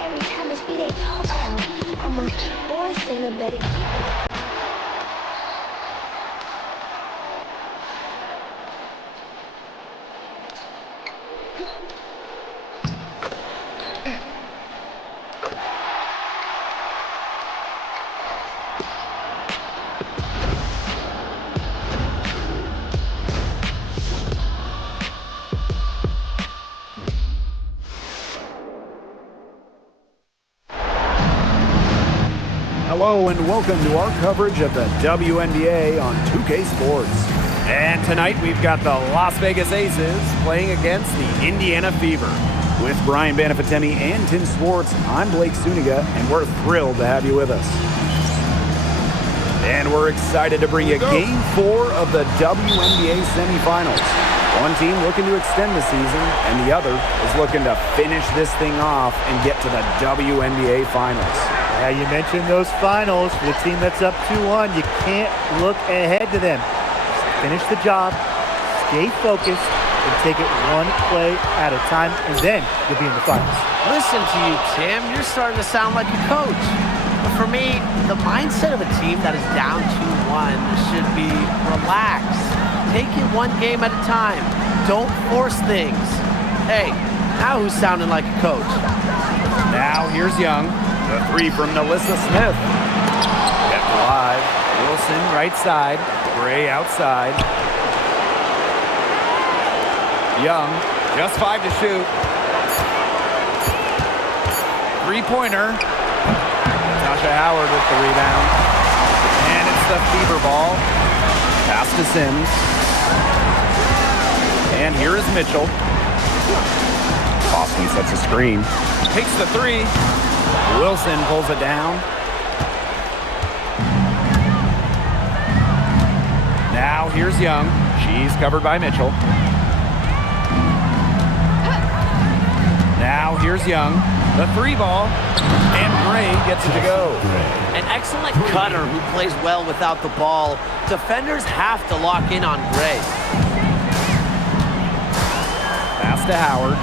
Every time it's beat a touchdown, I'm forced in a betting. Hello and welcome to our coverage of the WNBA on 2K Sports. And tonight we've got the Las Vegas Aces playing against the Indiana Fever. With Brian Banafitemi and Tim Swartz, I'm Blake Suniga, and we're thrilled to have you with us. And we're excited to bring you Game 4 of the WNBA Semifinals. One team looking to extend the season, and the other is looking to finish this thing off and get to the WNBA Finals. Yeah, you mentioned those finals. For the team that's up 2-1, you can't look ahead to them. Just finish the job, stay focused, and take it one play at a time, and then you'll be in the finals. Listen to you, Tim. You're starting to sound like a coach. But for me, the mindset of a team that is down 2-1 should be relaxed. Take it one game at a time. Don't force things. Hey, now who's sounding like a coach? Now here's Young. The three from Nalissa Smith. Kept alive. Wilson right side. Gray outside. Young, just 5 to shoot. Three-pointer. Natasha Howard with the rebound. And it's the Fever ball. Pass to Sims. And here is Mitchell. Boston sets a screen. Takes the three. Wilson pulls it down. Now here's Young. She's covered by Mitchell. Now here's Young. The three ball. And Gray gets it to go. An excellent cutter who plays well without the ball. Defenders have to lock in on Gray. Pass to Howard.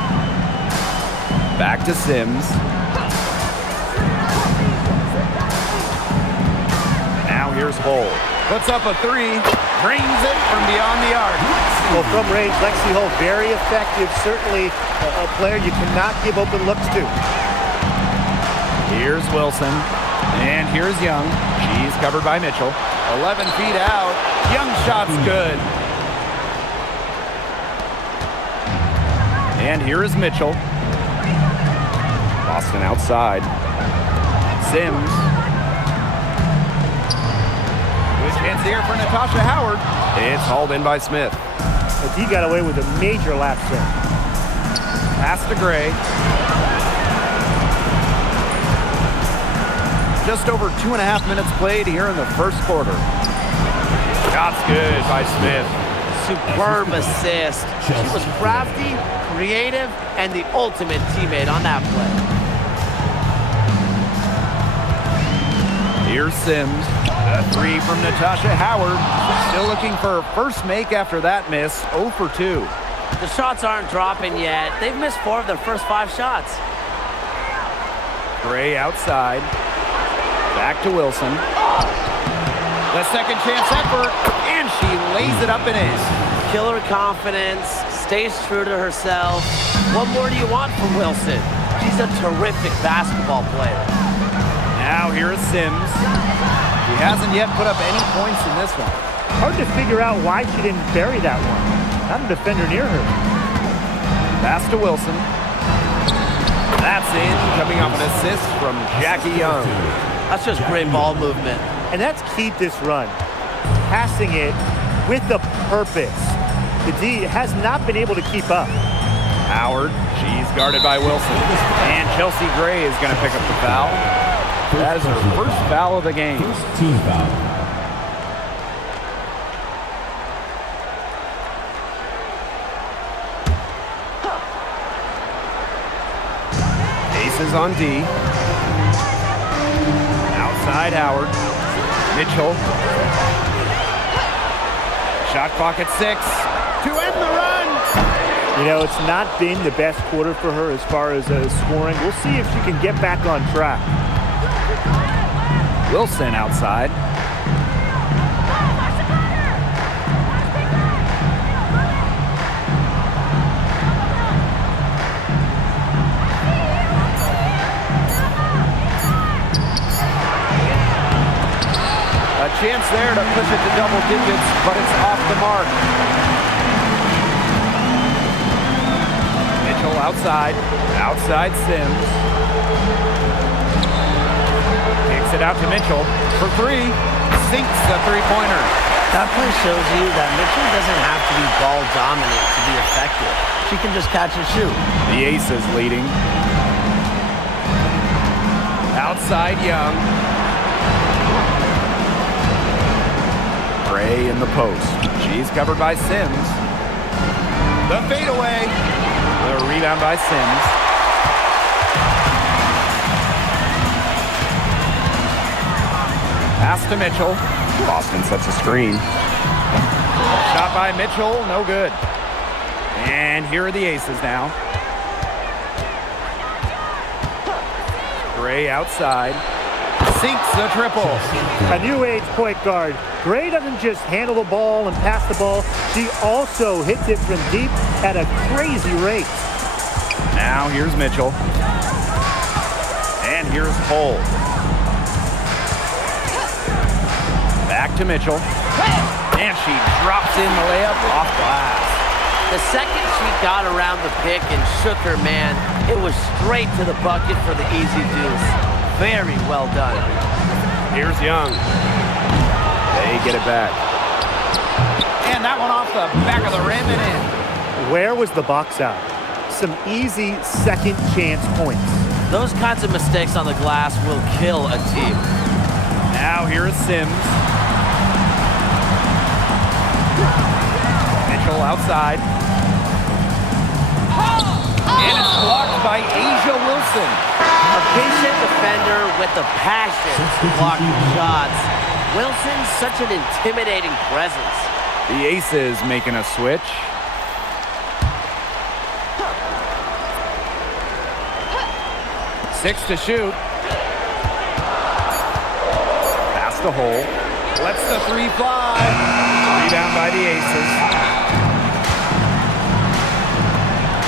Back to Sims. Now here's Hull. Puts up a three. Drains it from beyond the arc. Well, from range, Lexi Hull, very effective. Certainly a player you cannot give open looks to. Here's Wilson. And here's Young. She's covered by Mitchell. 11 feet out. Young shot's good. And here is Mitchell. Boston outside. Sims. Good chance here for Natasha Howard. It's hauled in by Smith. But he got away with a major lapse there. Pass to Gray. Just over 2.5 minutes played here in the first quarter. Shot's good by Smith. Superb assist. She was crafty, creative, and the ultimate teammate on that play. Here's Sims. The three from Natasha Howard. Still looking for her first make after that miss. 0 for 2. The shots aren't dropping yet. They've missed 4 of their first 5 shots. Gray outside. Back to Wilson. The second chance effort, and she lays it up and in. Killer confidence, stays true to herself. What more do you want from Wilson? She's a terrific basketball player. Now here is Sims. He hasn't yet put up any points in this one. Hard to figure out why she didn't bury that one. Not a defender near her. Pass to Wilson. That's in, coming off an assist from Jackie Young. That's just great ball movement. And that's key to this run. Passing it with a purpose. The D has not been able to keep up. Howard, she's guarded by Wilson. And Chelsea Gray is going to pick up the foul. That is her first foul of the game. Team foul. Aces on D. Outside Howard. Mitchell. Shot clock at 6. To end the run. You know, it's not been the best quarter for her as far as scoring. We'll see if she can get back on track. Wilson outside. A chance there to push it to double digits, but it's off the mark. Mitchell outside Sims. Kicks it out to Mitchell for three. Sinks the three-pointer. That play shows you that Mitchell doesn't have to be ball dominant to be effective. She can just catch and shoot. The Aces leading. Outside Young. Gray in the post. She's covered by Sims. The fadeaway. The rebound by Sims. Pass to Mitchell. Boston sets a screen. Shot by Mitchell, no good. And here are the Aces now. Gray outside. Sinks the triple. A new age point guard. Gray doesn't just handle the ball and pass the ball. She also hits it from deep at a crazy rate. Now here's Mitchell. And here's Hull. Back to Mitchell. And she drops in the layup off glass. The second she got around the pick and shook her man, it was straight to the bucket for the easy deuce. Very well done. Here's Young. They get it back. And that one off the back of the rim and in. Where was the box out? Some easy second chance points. Those kinds of mistakes on the glass will kill a team. Now here is Sims. Mitchell outside. And it's blocked by Asia Wilson. A patient defender with the passion to block shots. Wilson's such an intimidating presence. The Aces making a switch. Six to shoot. Pass the hole. Lets the three fly. Rebound by the Aces.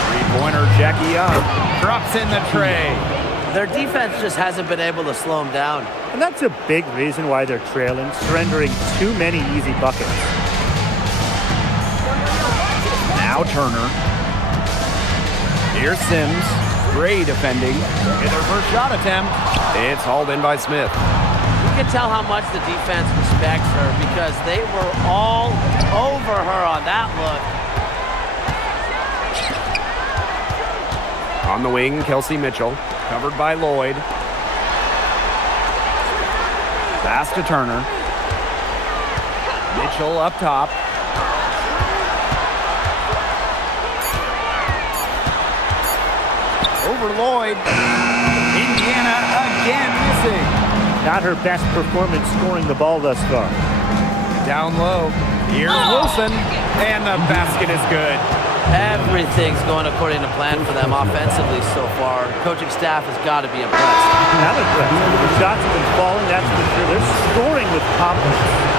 Three-pointer Jackie Young drops in the tray. Their defense just hasn't been able to slow them down. And that's a big reason why they're trailing, surrendering too many easy buckets. Now Turner. Here's Sims. Gray defending. With her first shot attempt. It's hauled in by Smith. You can tell how much the defense respects her because they were all over her on that look. On the wing, Kelsey Mitchell. Covered by Lloyd. Pass to Turner. Mitchell up top. Over Lloyd. Indiana again missing. Not her best performance scoring the ball thus far. Down low. Here's Wilson. And the basket is good. Everything's going according to plan for them offensively so far. Coaching staff has got to be impressed. I'm impressed. The shots have been falling, that's for sure. They're scoring with confidence.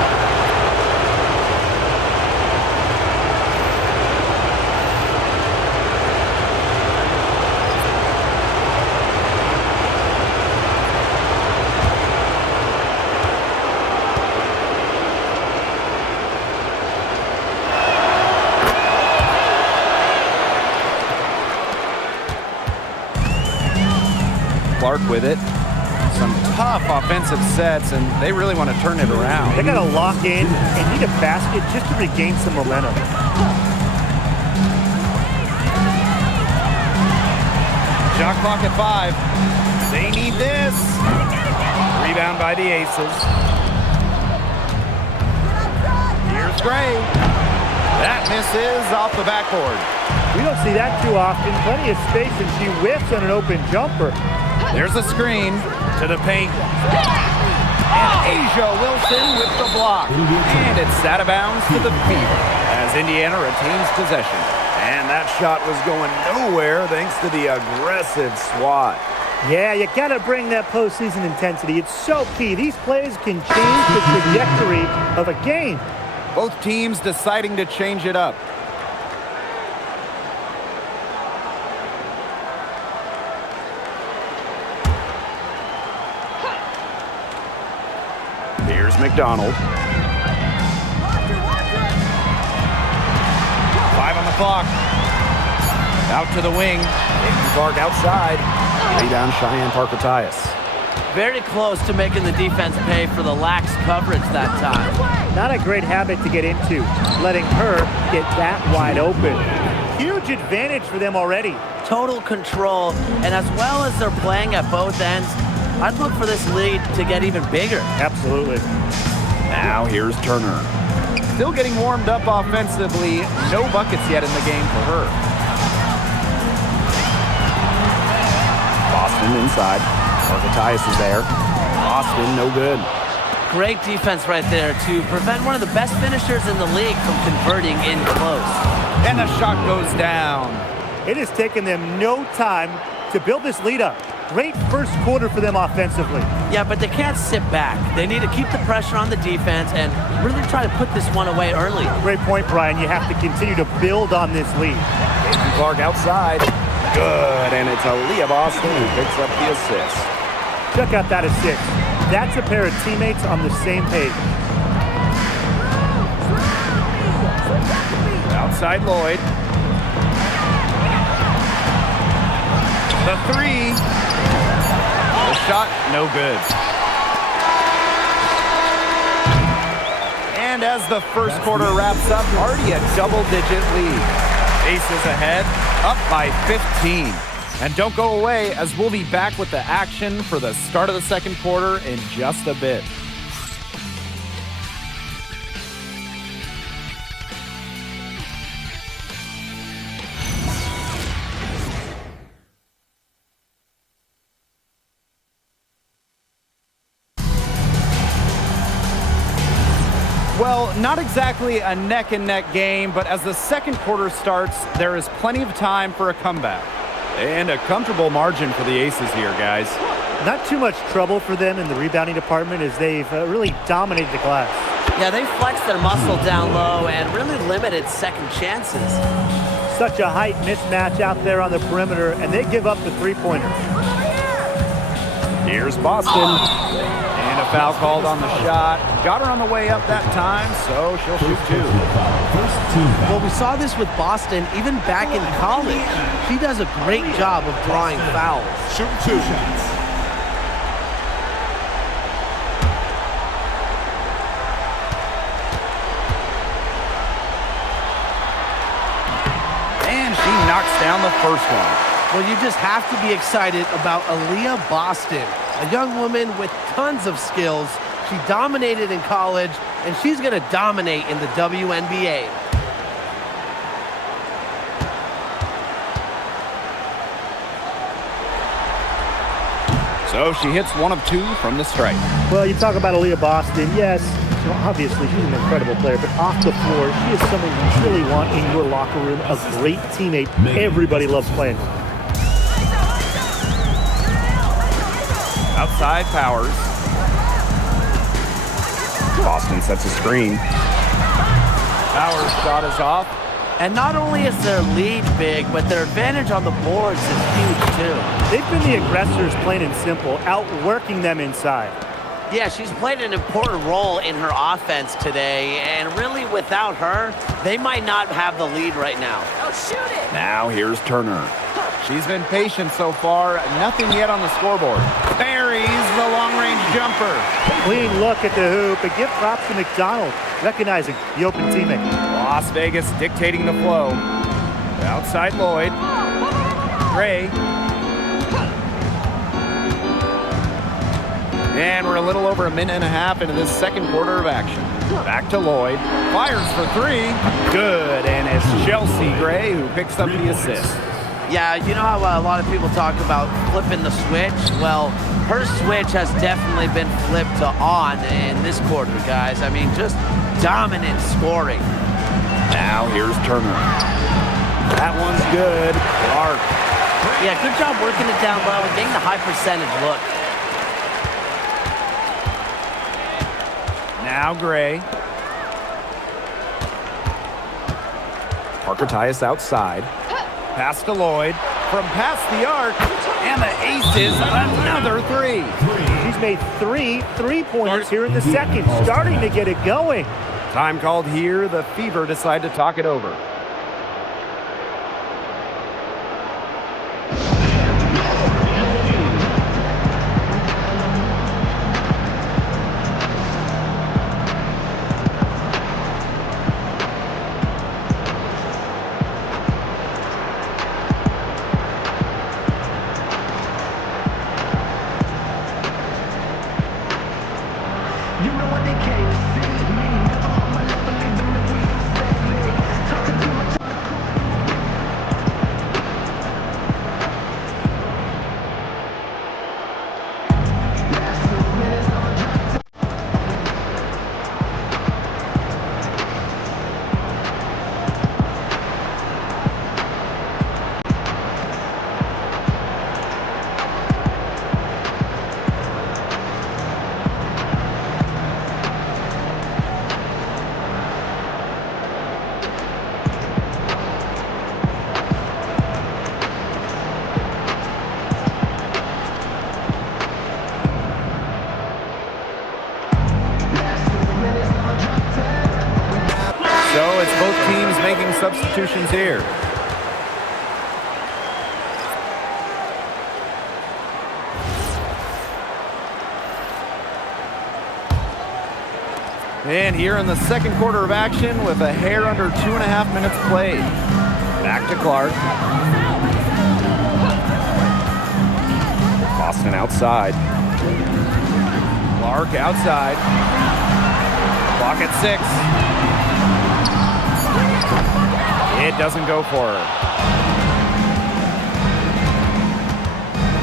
Clark with it. Some tough offensive sets, and they really want to turn it around. They got to lock in and need a basket just to regain some momentum. Shot clock at 5. They need this. Rebound by the Aces. Here's Gray. That misses off the backboard. We don't see that too often. Plenty of space, and she whiffs on an open jumper. There's a screen to the paint. And Asia Wilson with the block. And it's out of bounds to the Fever as Indiana retains possession. And that shot was going nowhere thanks to the aggressive swat. Yeah, you got to bring that postseason intensity. It's so key. These plays can change the trajectory of a game. Both teams deciding to change it up. Here's McDonald. 5 on the clock. Out to the wing. Aiden Clark outside. Rebound Cheyenne Parker-Tyus. Very close to making the defense pay for the lax coverage that time. Not a great habit to get into, letting her get that wide open. Huge advantage for them already. Total control, and as well as they're playing at both ends, I'd look for this lead to get even bigger. Absolutely. Now here's Turner. Still getting warmed up offensively. No buckets yet in the game for her. Boston inside. Parker-Tyus is there. Boston, no good. Great defense right there to prevent one of the best finishers in the league from converting in close. And the shot goes down. It has taken them no time to build this lead up. Great first quarter for them offensively. Yeah, but they can't sit back. They need to keep the pressure on the defense and really try to put this one away early. Great point, Brian. You have to continue to build on this lead. Aiden Clark outside. Good, and it's Aaliyah Boston who picks up the assist. Check out that assist. That's a pair of teammates on the same page. Outside Lloyd. The three. The shot, no good. And as the first quarter wraps up, already a double-digit lead. Aces ahead, up by 15. And don't go away, as we'll be back with the action for the start of the second quarter in just a bit. Well, not exactly a neck-and-neck game, but as the second quarter starts, there is plenty of time for a comeback. And a comfortable margin for the Aces here, guys. Not too much trouble for them in the rebounding department as they've really dominated the glass. Yeah, they flexed their muscle down low and really limited second chances. Such a height mismatch out there on the perimeter, and they give up the three-pointer. Here's Boston. And a foul called on the shot. Got her on the way up that time, so she'll shoot two. Well, we saw this with Boston even back in college. She does a great job of drawing fouls. Shoot two shots. And she knocks down the first one. Well, you just have to be excited about Aaliyah Boston, a young woman with tons of skills. She dominated in college, and she's going to dominate in the WNBA. So she hits one of two from the stripe. Well, you talk about Aaliyah Boston. Yes, obviously she's an incredible player, but off the floor, she is someone you really want in your locker room, a great teammate. Everybody loves playing with. Outside Powers. Boston sets a screen. Powers' shot is off. And not only is their lead big, but their advantage on the boards is huge too. They've been the aggressors, plain and simple, outworking them inside. Yeah, she's played an important role in her offense today, and really without her, they might not have the lead right now. Oh, shoot it! Now here's Turner. She's been patient so far. Nothing yet on the scoreboard. Buries the long-range jumper. Clean look at the hoop, and give props to McDonald, recognizing the open teammate. Las Vegas dictating the flow. Outside Lloyd. Gray. And we're a little over a minute and a half into this second quarter of action. Back to Lloyd. Fires for three. Good. And it's Chelsea Gray who picks up the assist. Yeah, you know how a lot of people talk about flipping the switch? Well, her switch has definitely been flipped to on in this quarter, guys. I mean, just dominant scoring. Now here's Turner. That one's good. Clark. Yeah, good job working it down low and getting the high percentage look. Now Gray. Parker Tyus outside. Pass to Lloyd. From past the arc. And the aces, another three. She's made 3 3-pointers here in the second, starting to get it going. Time called here. The Fever decide to talk it over. So it's both teams making substitutions here. And here in the second quarter of action with a hair under 2.5 minutes played. Back to Clark. Boston outside. Clark outside. Clock at 6. It doesn't go for her.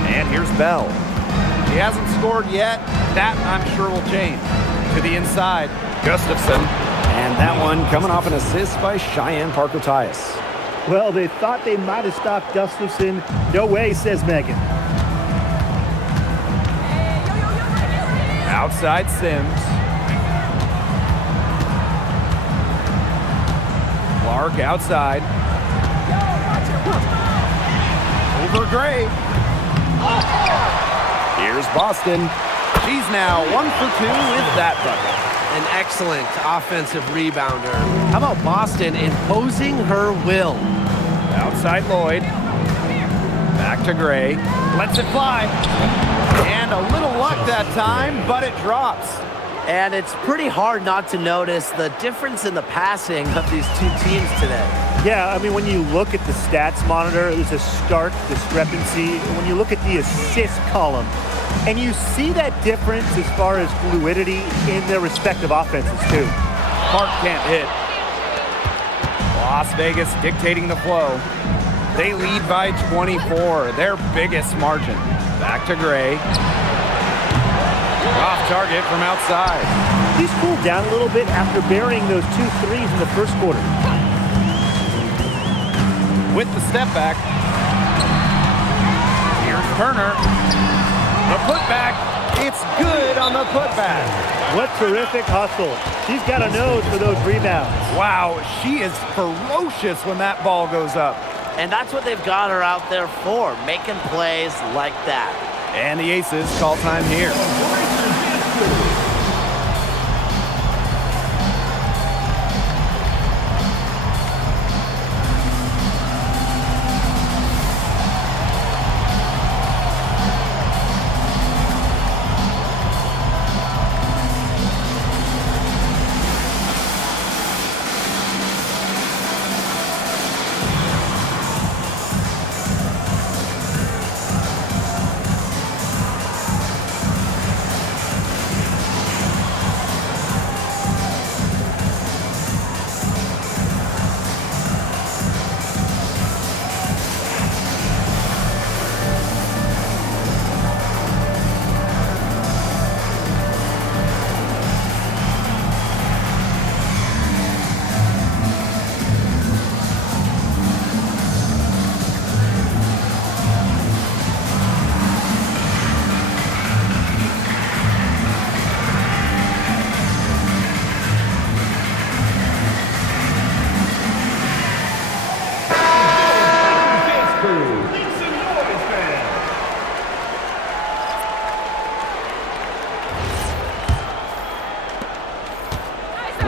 And here's Bell. He hasn't scored yet. That, I'm sure, will change. To the inside, Gustafson. And that one coming off an assist by Cheyenne Parker Tyus. Well, they thought they might have stopped Gustafson. No way, says Megan. Outside Sims. Clark outside. Over Gray. Here's Boston. She's now 1 for 2 with that bucket. An excellent offensive rebounder. How about Boston imposing her will? Outside Lloyd. Back to Gray. Lets it fly. And a little luck that time, but it drops. And it's pretty hard not to notice the difference in the passing of these two teams today. Yeah, I mean, when you look at the stats monitor, there's a stark discrepancy. When you look at the assist column, and you see that difference as far as fluidity in their respective offenses, too. Clark can't hit. Las Vegas dictating the flow. They lead by 24, their biggest margin. Back to Gray. Off target from outside. He's cooled down a little bit after burying those 2 threes in the first quarter. With the step back. Here's Turner. The putback. It's good on the putback. What terrific hustle. She's got a nose for those rebounds. Wow, she is ferocious when that ball goes up. And that's what they've got her out there for, making plays like that. And the Aces call time here.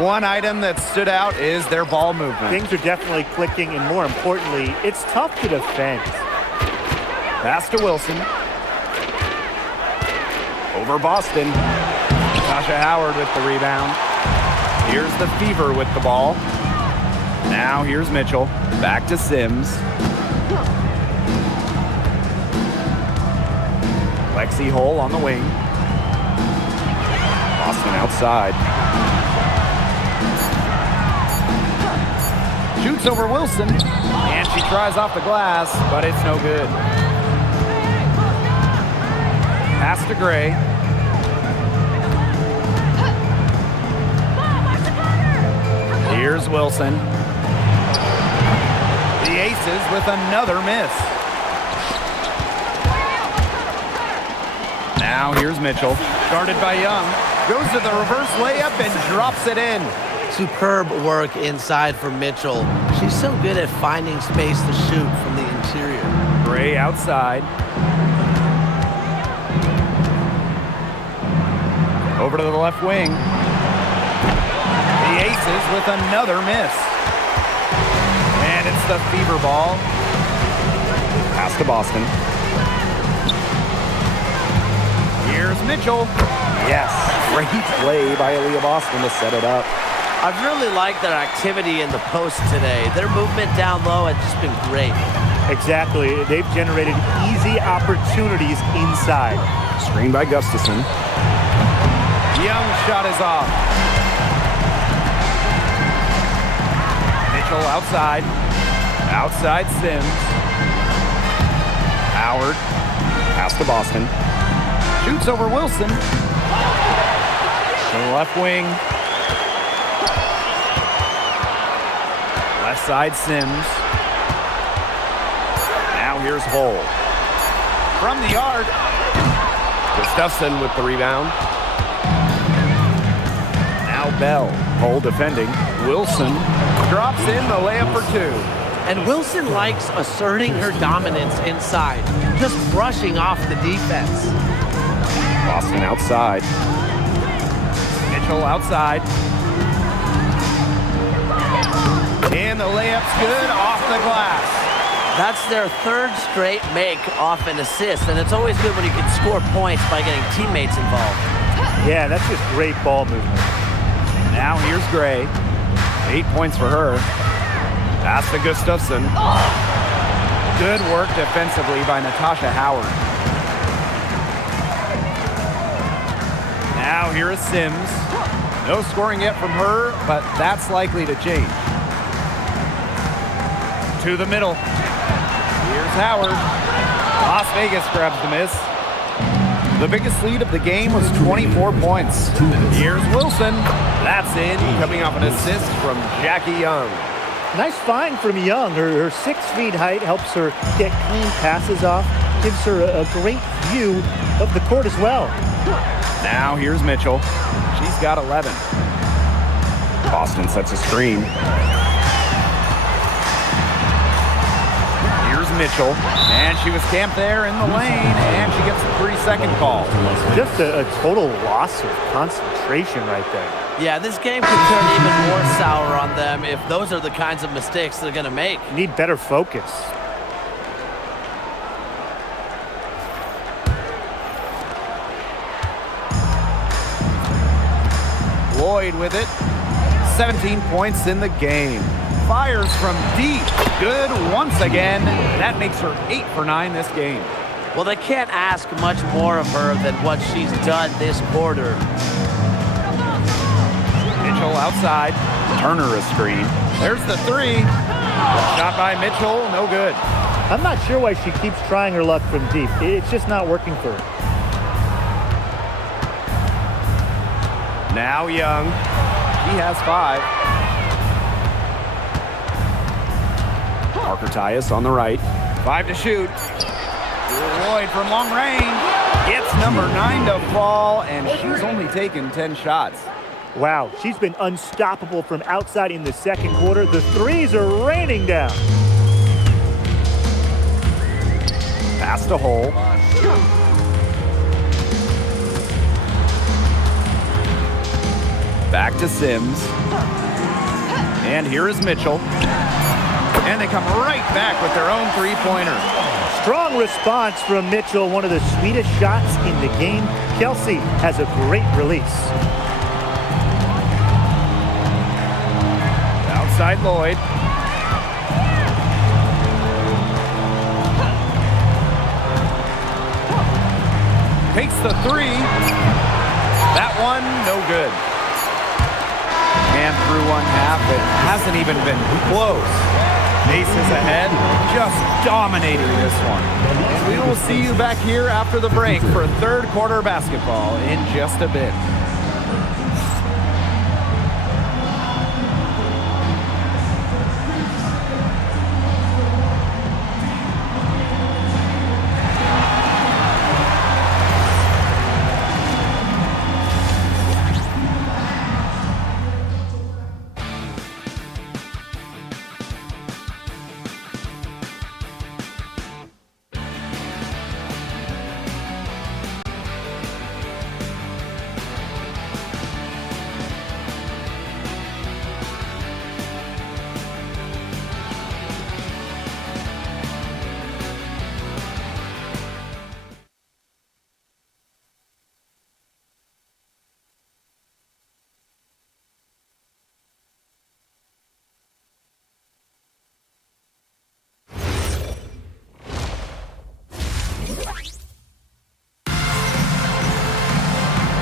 one item that stood out is their ball movement. Things are definitely clicking, and more importantly, it's tough to defend. Pass to Wilson. Over Boston. Tasha Howard with the rebound. Here's the Fever with the ball. Now here's Mitchell. Back to Sims. Lexi Hole on the wing. Boston outside. Shoots over Wilson. And she tries off the glass, but it's no good. Pass to Gray. Here's Wilson. The Aces with another miss. Now here's Mitchell. Guarded by Young. Goes to the reverse layup and drops it in. Superb work inside for Mitchell. She's so good at finding space to shoot from the interior. Gray outside. Over to the left wing. The Aces with another miss. And it's the Fever ball. Pass to Boston. Here's Mitchell. Yes, great play by Aaliyah Boston to set it up. I've really liked their activity in the post today. Their movement down low has just been great. Exactly. They've generated easy opportunities inside. Screen by Gustafson. Young shot is off. Mitchell outside. Outside Sims. Howard. Pass to Boston. Shoots over Wilson. To the left wing. Left side Sims. Now here's Hole. From the yard. Gustafson with the rebound. Now Bell. Hole defending. Wilson drops in the layup for two. And Wilson likes asserting her dominance inside, just brushing off the defense. Boston outside. Mitchell outside. And the layup's good off the glass. That's their third straight make off an assist, and it's always good when you can score points by getting teammates involved. Yeah, that's just great ball movement. Now here's Gray. 8 points for her. Pass to Gustafson. Good work defensively by Natasha Howard. Now here is Sims. No scoring yet from her, but that's likely to change. To the middle. Here's Howard. Las Vegas grabs the miss. The biggest lead of the game was 24 points. Here's Wilson. That's in, coming off an assist from Jackie Young. Nice find from Young. Her 6 feet height helps her get clean passes off, gives her a great view of the court as well. Now here's Mitchell. She's got 11. Boston sets a screen. Here's Mitchell, and she was camped there in the lane, and she gets the 3-second call. Just a total loss of concentration right there. Yeah, this game could turn even more sour on them if those are the kinds of mistakes they're going to make. Need better focus. Lloyd with it. 17 points in the game. Fires from deep. Good once again. That makes her 8 for 9 this game. Well, they can't ask much more of her than what she's done this quarter. Mitchell outside. Turner a screen. There's the 3. Shot by Mitchell. No good. I'm not sure why she keeps trying her luck from deep. It's just not working for her. Now Young. He has 5. Parker Tyus on the right. 5 to shoot. Lloyd from long range. Gets number 9 to fall, and she's only taken 10 shots. Wow, she's been unstoppable from outside in the second quarter. The threes are raining down. Pass to Hole. Back to Sims. And here is Mitchell. And they come right back with their own three-pointer. Strong response from Mitchell, one of the sweetest shots in the game. Kelsey has a great release. Outside Lloyd. Takes the three. That one, no good. And through one half, it hasn't even been close. Aces ahead, just dominating this one. And we will see you back here after the break for third quarter basketball in just a bit.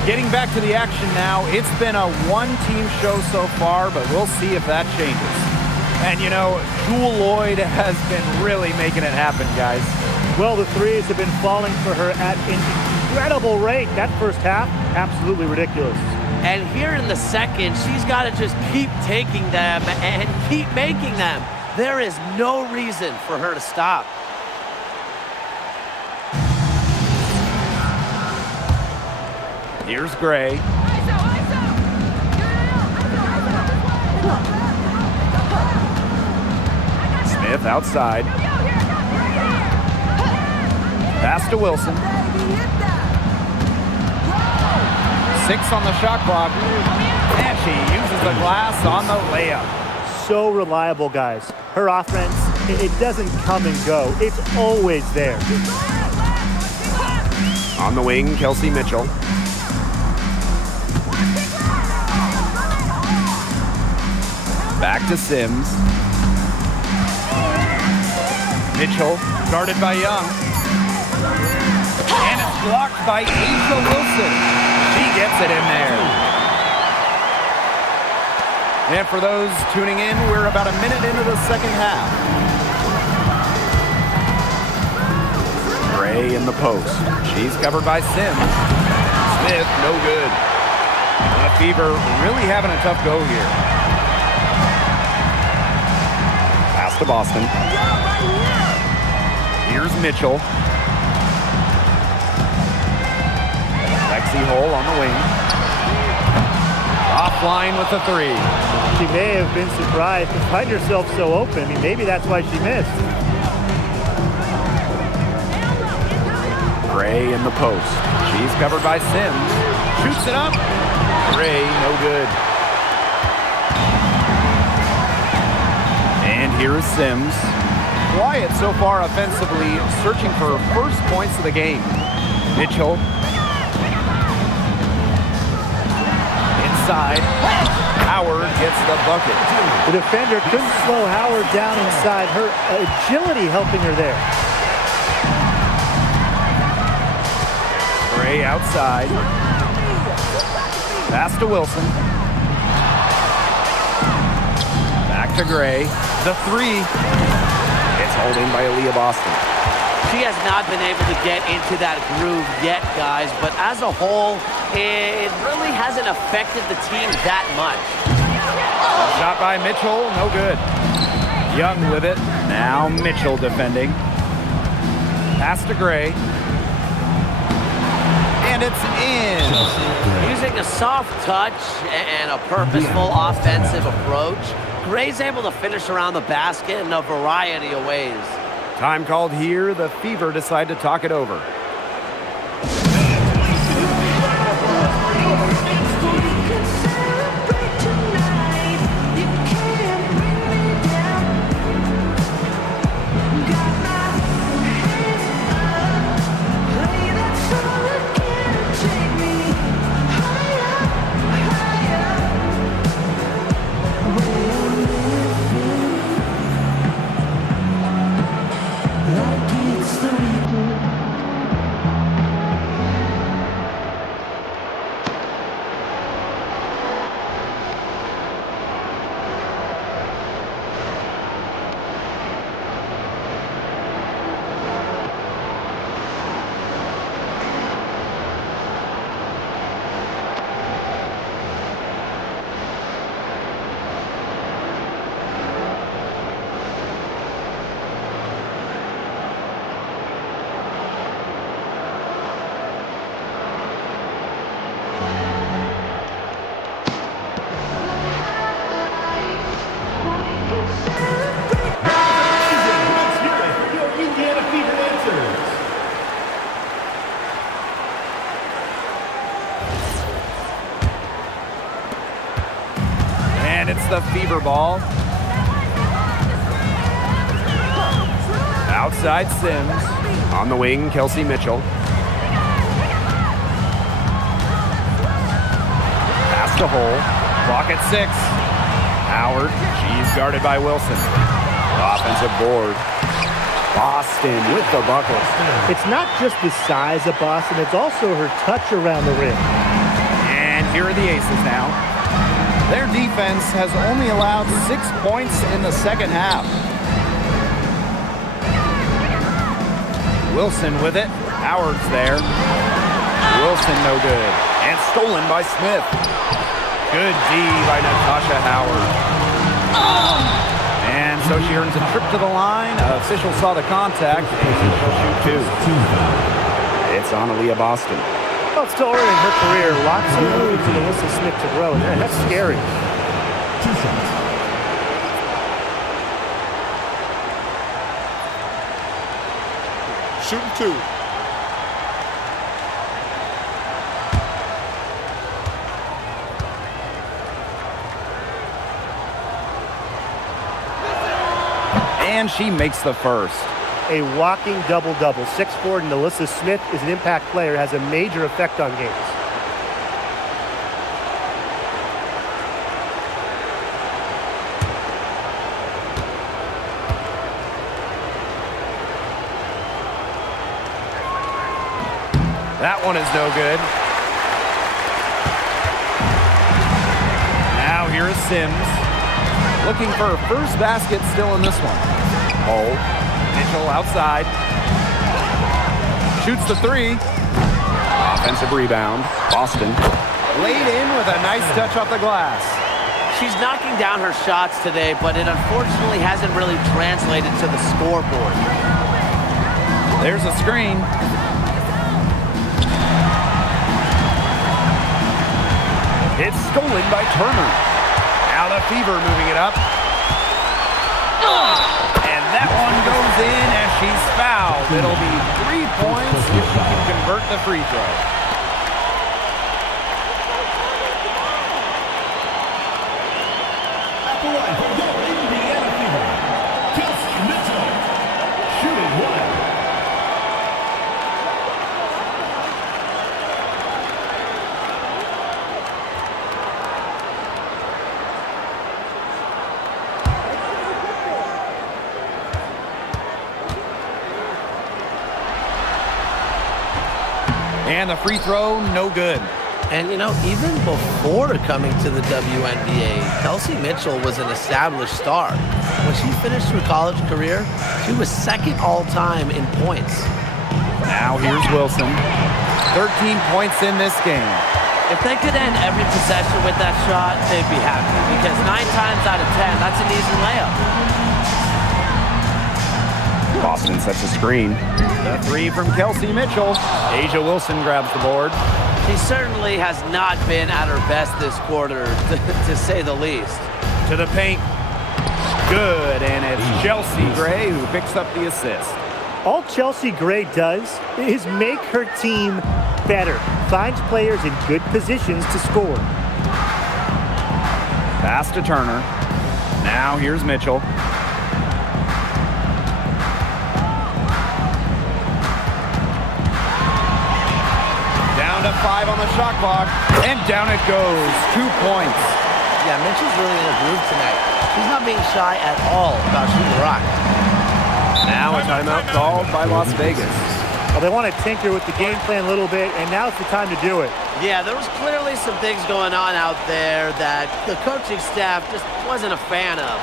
Getting back to the action now, it's been a one-team show so far, but we'll see if that changes. And you know, Jewel Lloyd has been really making it happen, guys. Well, the threes have been falling for her at an incredible rate. That first half, absolutely ridiculous. And here in the second, she's got to just keep taking them and keep making them. There is no reason for her to stop. Here's Gray. Smith outside. Pass to Wilson. 6 on the shot clock. And she uses the glass on the layup. So reliable, guys. Her offense, it doesn't come and go. It's always there. On the wing, Kelsey Mitchell. Back to Sims. Mitchell, guarded by Young. And it's blocked by Asia Wilson. She gets it in there. And for those tuning in, we're about a minute into the second half. Gray in the post. She's covered by Sims. Smith, no good. The Fever really having a tough go here. To Boston. Here's Mitchell. Lexi Hole on the wing. Offline with the three. She may have been surprised to find herself so open. I mean, maybe that's why she missed. Gray in the post. She's covered by Sims. Shoots it up. Gray, no good. And here is Sims. Quiet so far offensively, searching for first points of the game. Mitchell. Inside. Howard gets the bucket. The defender couldn't slow Howard down inside. Her agility helping her there. Gray outside. Pass to Wilson. Back to Gray. The three. It's holding by Aaliyah Boston. She has not been able to get into that groove yet, guys, but as a whole, it really hasn't affected the team that much. Shot by Mitchell, no good. Young with it. Now Mitchell defending. Pass to Gray. And it's in. Using a soft touch and a purposeful offensive approach, Gray's able to finish around the basket in a variety of ways. Time called here. The Fever decide to talk it over. a fever ball. Outside Sims. On the wing, Kelsey Mitchell. Pass to Hole. Clock at 6. Howard. She's guarded by Wilson. Offensive board. Boston with the buckle. It's not just the size of Boston, it's also her touch around the rim. And here are the Aces now. Their defense has only allowed 6 points in the second half. Wilson with it. Howard's there. Wilson no good. And stolen by Smith. Good D by Natasha Howard. And so she earns a trip to the line. Official saw the contact, and she'll shoot 2. It's on Aaliyah Boston. Well, it's still early in her career. Lots of room for Melissa Smith to grow, and that's scary. 2 shots. Shooting 2. And she makes the first. A walking double-double. 6'4", Melissa Smith is an impact player, has a major effect on games. That one is no good. Now here is Sims. Looking for her first basket still in this one. Hole. Mitchell outside. Shoots the 3. Offensive rebound. Boston. Laid in with a nice touch off the glass. She's knocking down her shots today, but it unfortunately hasn't really translated to the scoreboard. There's a screen. It's stolen by Turner. Now the Fever moving it up. And that one goes in as she's fouled. It'll be 3 points if she can convert the free throw. At the line for your Indiana Fever, Kelsey Mitchell, shooting 1. And the free throw, no good. And, you know, even before coming to the WNBA, Kelsey Mitchell was an established star. When she finished her college career, she was second all-time in points. Now here's Wilson. 13 points in this game. If they could end every possession with that shot, they'd be happy. Because 9 times out of 10, that's an easy layup. Boston sets a screen. The 3 from Kelsey Mitchell. Asia Wilson grabs the board. She certainly has not been at her best this quarter, to say the least. To the paint. Good, and it's Chelsea Gray who picks up the assist. All Chelsea Gray does is make her team better. Finds players in good positions to score. Pass to Turner. Now here's Mitchell. Down to 5 on the shot clock, and down it goes. 2 points. Yeah, Mitchell's really in a groove tonight. She's not being shy at all about shooting the rock. Now a timeout called by Las Vegas. Well, they want to tinker with the game plan a little bit, and now's the time to do it. Yeah, there was clearly some things going on out there that the coaching staff just wasn't a fan of.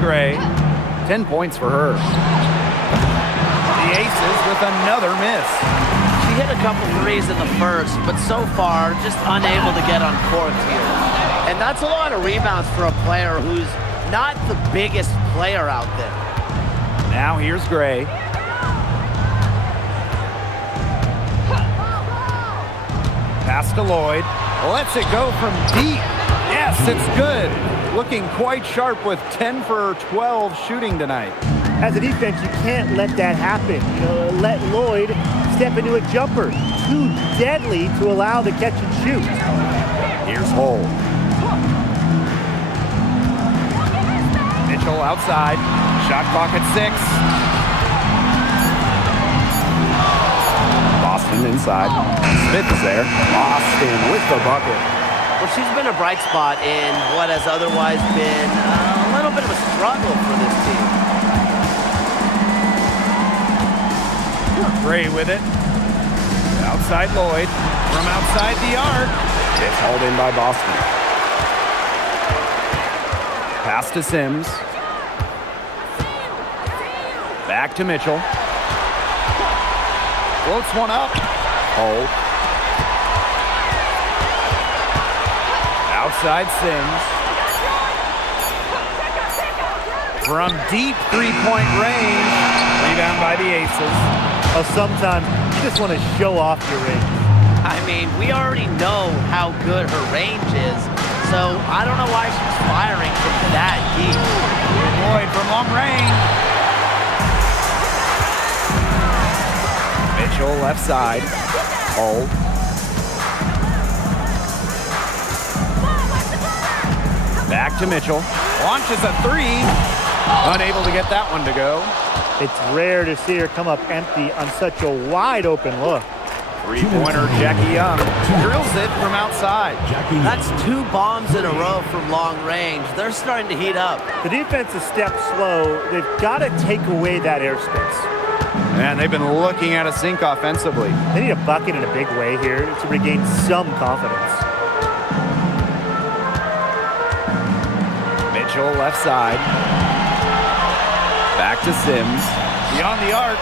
Gray. 10 points for her. The Aces with another miss. She hit a couple threes in the first, but so far just unable to get uncorked here. And that's a lot of rebounds for a player who's not the biggest player out there. Now here's Gray. Pass to Lloyd. Lets it go from deep. Yes, it's good. Looking quite sharp with 10 for 12 shooting tonight. As a defense, you can't let that happen. Let Lloyd step into a jumper. Too deadly to allow the catch and shoot. Here's Hull. Mitchell outside. Shot clock at 6. Boston inside. Smith is there. Boston with the bucket. Well, she's been a bright spot in what has otherwise been a little bit of a struggle for this team. Gray with it. Outside Lloyd. From outside the arc. It's hauled in by Boston. Pass to Sims. Back to Mitchell. Floats one up. Hold. Outside Sims. From deep three-point range. Rebound by the Aces. Sometimes you just want to show off your range. I mean, we already know how good her range is, so I don't know why she's firing from that deep. Lloyd from long range. Mitchell left side. Hold. Back to Mitchell. Launches a three. Unable to get that one to go. It's rare to see her come up empty on such a wide open look. Three-pointer Jackie Young drills it from outside. That's 2 bombs in a row from long range. They're starting to heat up. The defense is stepped slow. They've got to take away that airspace. And they've been looking at a sink offensively. They need a bucket in a big way here to regain some confidence. Mitchell left side. Back to Sims. Beyond the arc.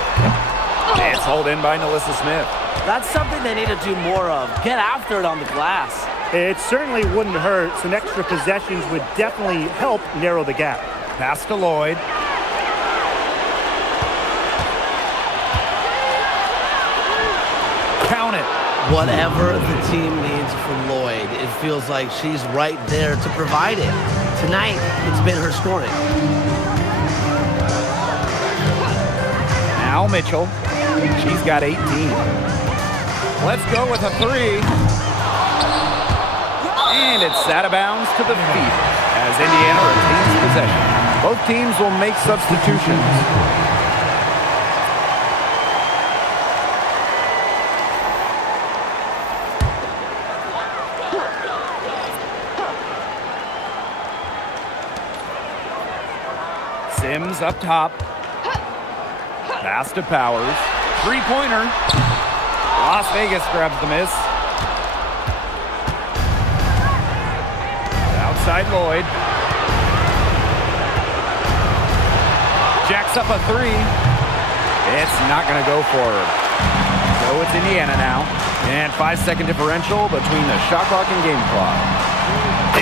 It's hauled in by Nalissa Smith. That's something they need to do more of. Get after it on the glass. It certainly wouldn't hurt. Some extra possessions would definitely help narrow the gap. Pass to Lloyd. Count it. Whatever the team needs from Lloyd, it feels like she's right there to provide it. Tonight, it's been her scoring. Now Mitchell. She's got 18. Let's go with a three. And it's out of bounds to the feet as Indiana retains possession. Both teams will make substitutions. Sims up top. Pass to Powers. Three-pointer. Las Vegas grabs the miss. Outside Lloyd. Jacks up a three. It's not going to go for her. So it's Indiana now. And 5-second differential between the shot clock and game clock.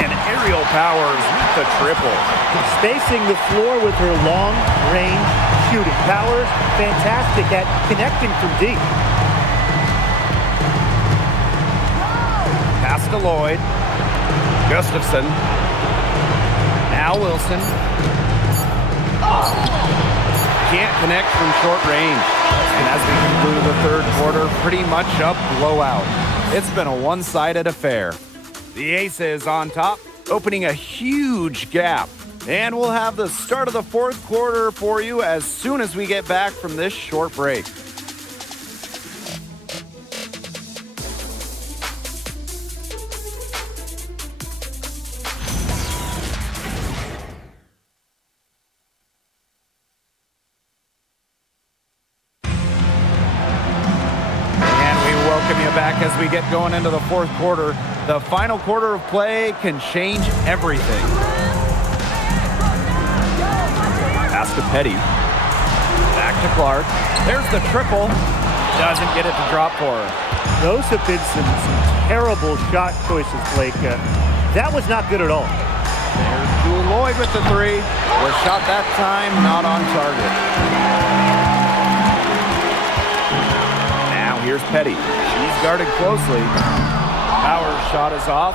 And Aerial Powers with the triple. Spacing the floor with her long-range shooting. Powers, fantastic at connecting from deep. Pass to Lloyd. Gustafson. Now Wilson. Can't connect from short range. And as we conclude the third quarter, pretty much a blowout. It's been a one-sided affair. The Aces on top, opening a huge gap. And we'll have the start of the fourth quarter for you as soon as we get back from this short break. Back as we get going into the fourth quarter. The final quarter of play can change everything. to Petty. Back to Clark. There's the triple. Doesn't get it to drop for her. Those have been some terrible shot choices, Blake. That was not good at all. There's Jewel Lloyd with the three. Was shot that time, not on target. Now here's Petty. She's guarded closely. Powers' shot is off.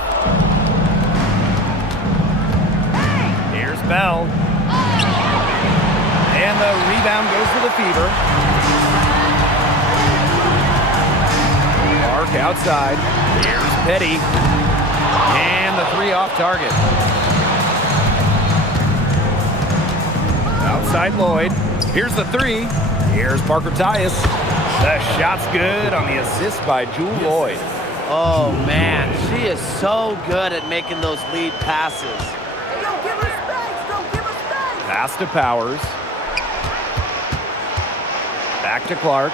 Here's Bell. And the rebound goes to the Fever. Clark outside. Here's Petty. And the three off target. Outside Lloyd. Here's the three. Here's Parker Tyus. The shot's good on the assist by Jewel Lloyd. Oh, man. She is so good at making those lead passes. Pass to Powers. Back to Clark.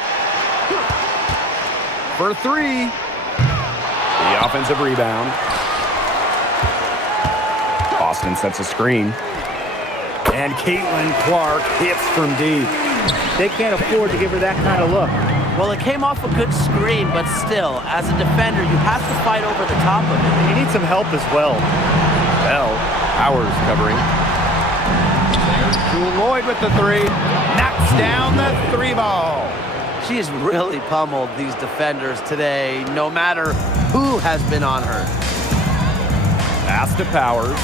For three. The offensive rebound. Boston sets a screen. And Caitlin Clark hits from deep. They can't afford to give her that kind of look. Well, it came off a good screen, but still, as a defender, you have to fight over the top of it. You need some help as well. Bell. Powers covering. There's Jewel Lloyd with the three. Knocks down the three ball. She's really pummeled these defenders today, no matter who has been on her. Pass to Powers.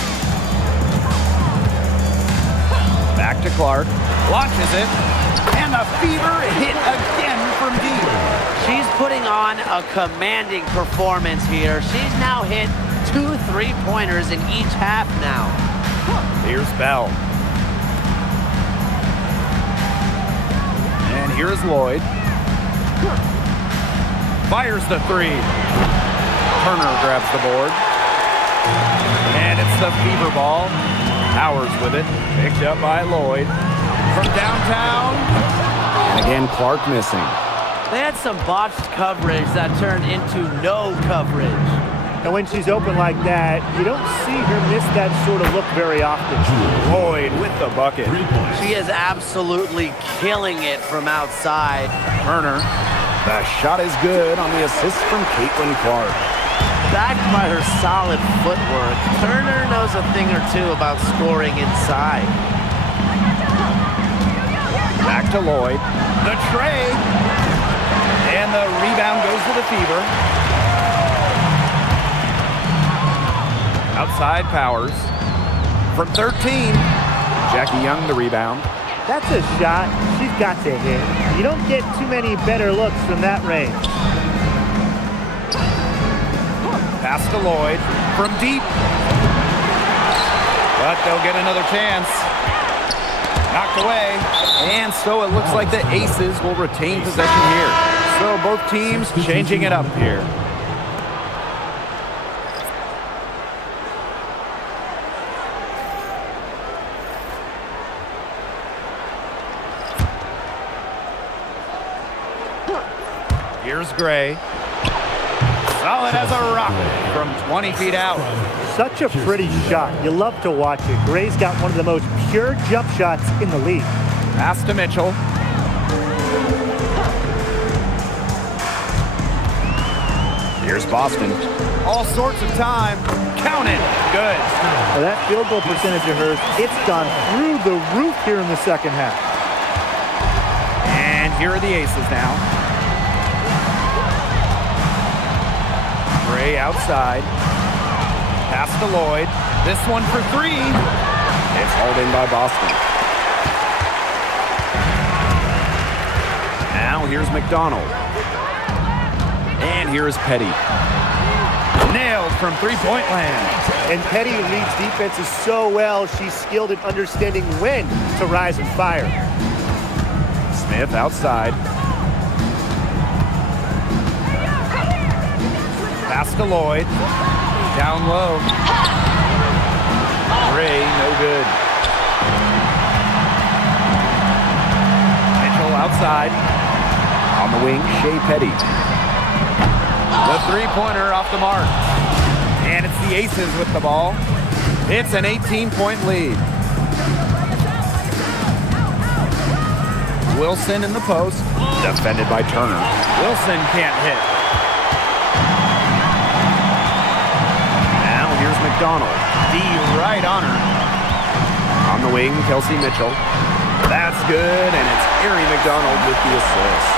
Back to Clark. Launches it. And the Fever hit again from deep. She's putting on a commanding performance here. She's now hit 2 3-pointers in each half now. Here's Bell. And here's Lloyd. Fires the three. Turner grabs the board. And it's the Fever ball. Powers with it. Picked up by Lloyd. From downtown. And again, Clark missing. They had some botched coverage that turned into no coverage. And when she's open like that, you don't see her miss that sort of look very often. Lloyd with the bucket. 3 points. She is absolutely killing it from outside. Turner. The shot is good on the assist from Caitlin Clark. Backed by her solid footwork, Turner knows a thing or two about scoring inside. Back to Lloyd. The tray. And the rebound goes to the Fever. Outside Powers. From 13. Jackie Young the rebound. That's a shot she's got to hit. You don't get too many better looks from that range. Pass to Lloyd. From deep. But they'll get another chance. Knocked away. And so it looks like the Aces will retain possession here. So both teams changing it up here. Here's Gray. Solid as a rock from 20 feet out. Such a pretty shot. You love to watch it. Gray's got one of the most pure jump shots in the league. Pass to Mitchell. Here's Boston. All sorts of time. Count it. Good. Now that field goal percentage of hers, it's gone through the roof here in the second half. And here are the Aces now. Gray outside. Pass to Lloyd. This one for three. It's hauled in by Boston. Now here's McDonald. And here is Petty. Nailed from three-point land. And Petty reads defenses so well, she's skilled at understanding when to rise and fire. Smith outside. Pass to Lloyd. Down low. Gray, no good. Mitchell outside. On the wing, Shea Petty. The three-pointer off the mark. And it's the Aces with the ball. It's an 18-point lead. Wilson in the post. Defended by Turner. Wilson can't hit. Now here's McDonald. D right on her. On the wing, Kelsey Mitchell. That's good, and it's Erie McDonald with the assist.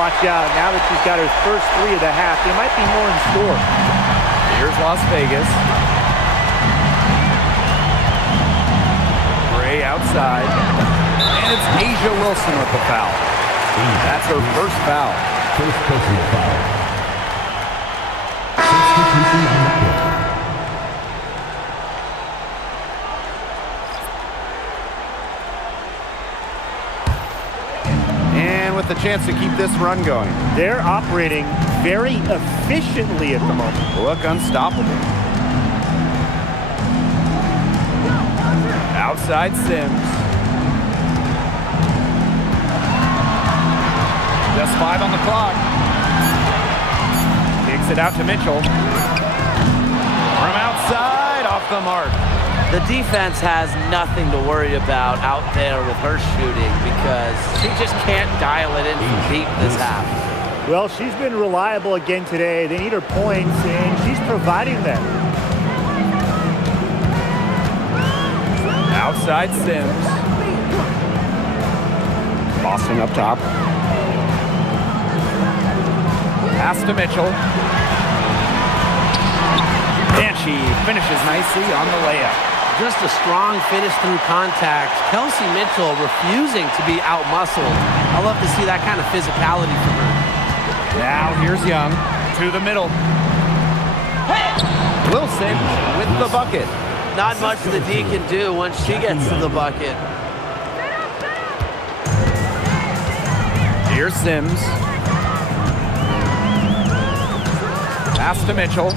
Watch out. Now that she's got her first three of the half, there might be more in store. Here's Las Vegas. Gray outside. And it's Asia Wilson with the foul. That's her first foul. First personal foul. Substitution on the court. And with the chance to keep this run going. They're operating very efficiently at the moment. Look unstoppable. Outside Sims. Just 5 on the clock. Kicks it out to Mitchell. From outside, off the mark. The defense has nothing to worry about out there with her shooting because she just can't dial it in from deep this half. Well, she's been reliable again today. They need her points, and she's providing them. Outside Sims. Boston up top. Pass to Mitchell. And she finishes nicely on the layup. Just a strong finish through contact. Kelsey Mitchell refusing to be out-muscled. I love to see that kind of physicality from her. Now here's Young to the middle. Wilson with the bucket. Not much the D can do once she gets to the bucket. Here's Sims. Pass to Mitchell.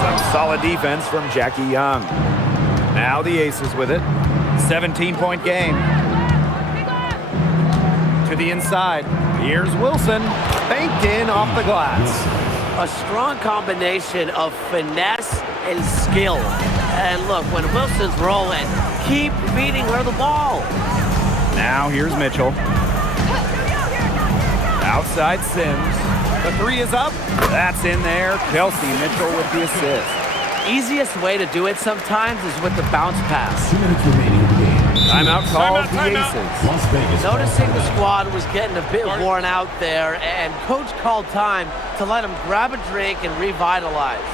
Some solid defense from Jackie Young. Now the Aces with it. 17-point game. To the inside. Here's Wilson. Banked in off the glass. A strong combination of finesse and skill. And look, when Wilson's rolling, keep feeding her the ball. Now here's Mitchell. Outside Sims. The three is up. That's in there. Kelsey Mitchell with the assist. Easiest way to do it sometimes is with the bounce pass. 2 minutes remaining in the game. Timeout called the Aces. Las Vegas. Noticing the squad was getting a bit worn out there, and coach called time to let them grab a drink and revitalize.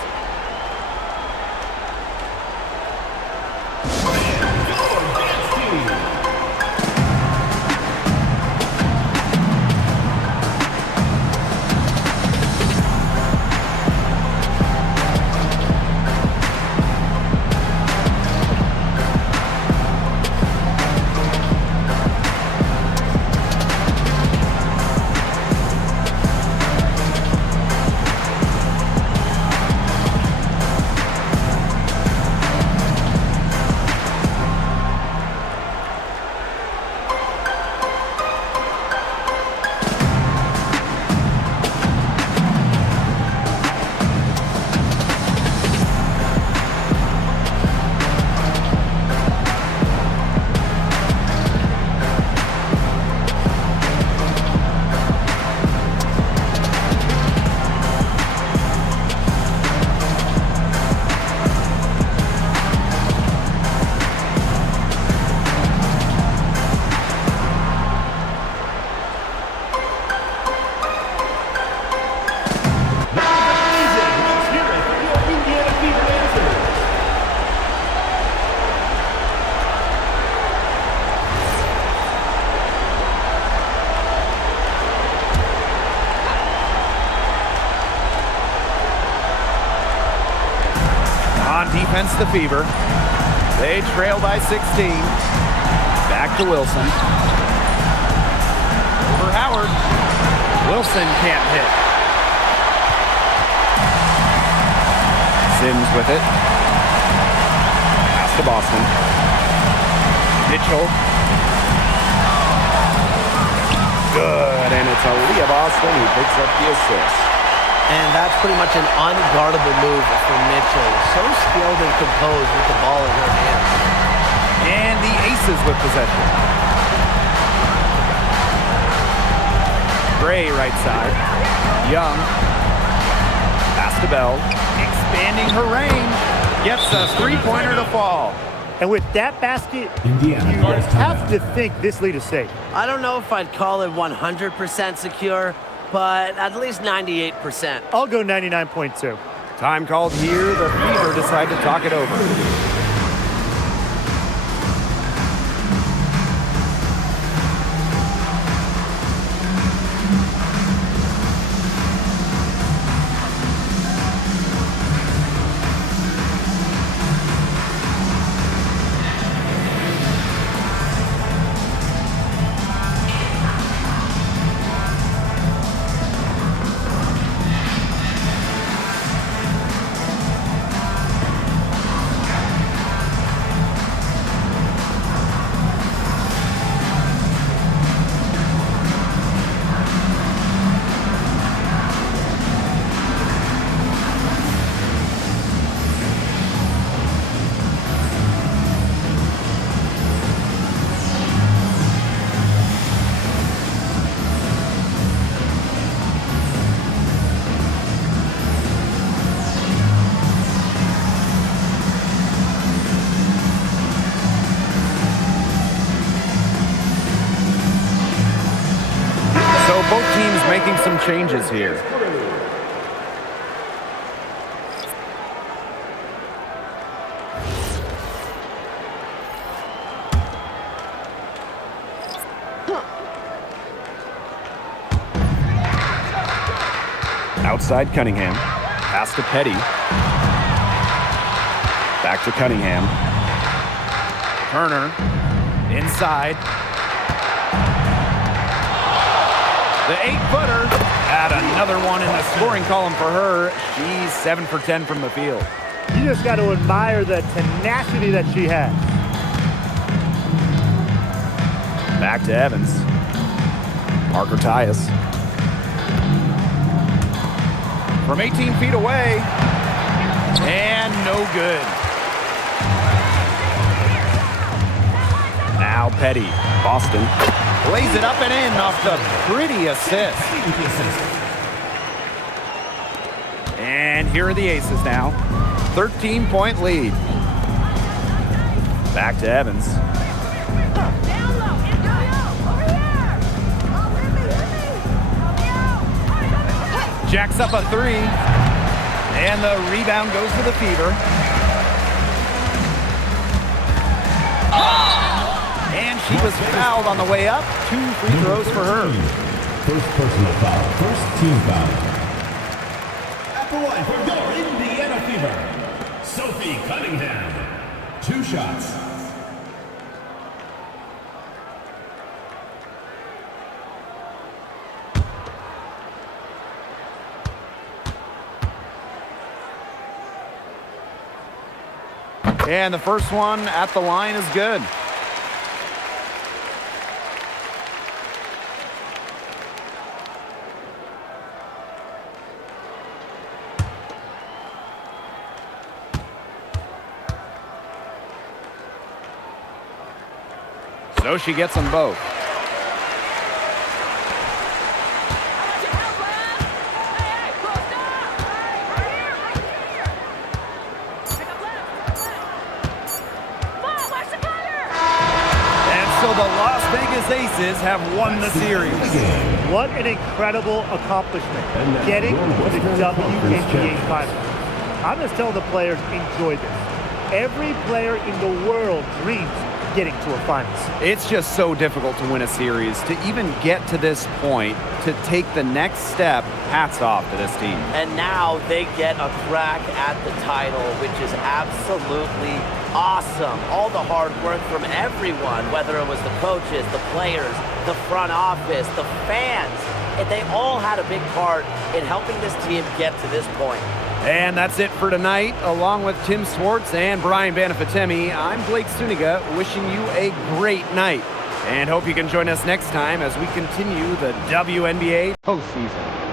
Defense the Fever. They trail by 16. Back to Wilson. For Howard. Wilson can't hit. Sims with it. Pass to Boston. Mitchell. Good, and it's Aaliyah Boston who picks up the assist. And that's pretty much an unguardable move for Mitchell. So skilled and composed with the ball in her hands. And the Aces with possession. Gray right side. Young. Pass to Bell. Expanding her range. Gets a three-pointer to fall. And with that basket, Indiana you calls have timeout. to think this lead is safe. I don't know if I'd call it 100% secure, but at least 98%. I'll go 99.2. Time called here. The Fever decide to talk it over. Both teams making some changes here. Outside Cunningham. Pass to Petty. Back to Cunningham. Turner. Inside. The 8-footer. Add another one in the scoring column for her. She's 7 for 10 from the field. You just got to admire the tenacity that she has. Back to Evans. Parker Tyus. From 18 feet away. And no good. Now Petty. Boston. Lays it up and in off the pretty assist. And here are the Aces now. 13-point lead. Back to Evans. Jacks up a three. And the rebound goes to the Fever. And she was fouled on the way up. 2 free throws for her. First personal foul. First team foul. At the line for your Indiana Fever, Sophie Cunningham. 2 shots. And the first one at the line is good. So she gets them both. So the Las Vegas Aces have won the series. What an incredible accomplishment, getting to the WNBA Finals. I'm just telling the players, enjoy this. Every player in the world dreams getting to a finals. It's just so difficult to win a series. To even get to this point, to take the next step, hats off to this team. And now they get a crack at the title, which is absolutely awesome. All the hard work from everyone, whether it was the coaches, the players, the front office, the fans, and they all had a big part in helping this team get to this point. And that's it for tonight. Along with Tim Swartz and Brian Banafitemi, I'm Blake Suniga, wishing you a great night. And hope you can join us next time as we continue the WNBA postseason.